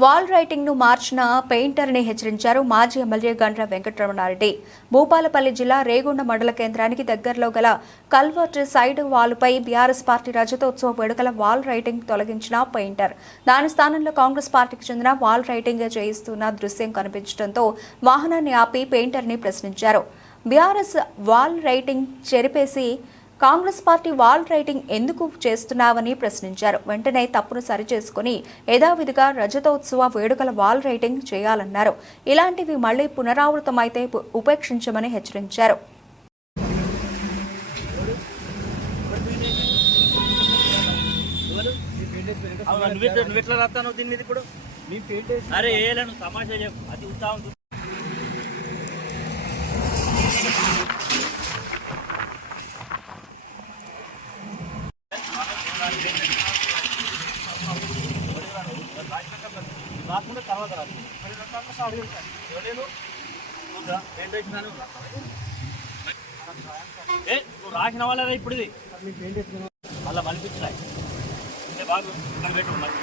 Wall రైటింగ్ను మార్చిన పెయింటర్ని హెచ్చరించారు మాజీ ఎమ్మెల్యే గండ్ర వెంకటరమణారెడ్డి. భూపాలపల్లి జిల్లా రేగొండ మండల కేంద్రానికి దగ్గరలో గల కల్వర్ట్ సైడ్ వాల్పై బీఆర్ఎస్ పార్టీ రజతోత్సవ వేడుకల వాల్ రైటింగ్ తొలగించిన పెయింటర్. దాని స్థానంలో కాంగ్రెస్ పార్టీకి చెందిన వాల్ రైటింగ్ చేయిస్తున్న దృశ్యం కనిపించడంతో వాహనాన్ని ఆపి పెయింటర్ని ప్రశ్నించారు. బీఆర్ఎస్ వాల్ రైటింగ్ చెరిపేసి కాంగ్రెస్ పార్టీ వాల్ రైటింగ్ ఎందుకు చేస్తున్నావని ప్రశ్నించారు. వెంటనే తప్పును సరిచేసుకుని యథావిధిగా రజతోత్సవ వేడుకల వాల్ రైటింగ్ చేయాలన్నారు. ఇలాంటివి మళ్ళీ పునరావృతమైతే ఉపేక్షించమని హెచ్చరించారు. నువ్వెట్లా రాస్తాను దీన్ని ఇప్పుడు? అరే ఏలేను తమాషా చెప్పు. అది ఉత్సాహం రాకుండా తర్వాత రాదు ఎవడేను? ఏ నువ్వు రాసిన వాళ్ళరా ఇప్పుడు ఇది మళ్ళీ మలిపించినాయి బాగా పెట్టు మళ్ళీ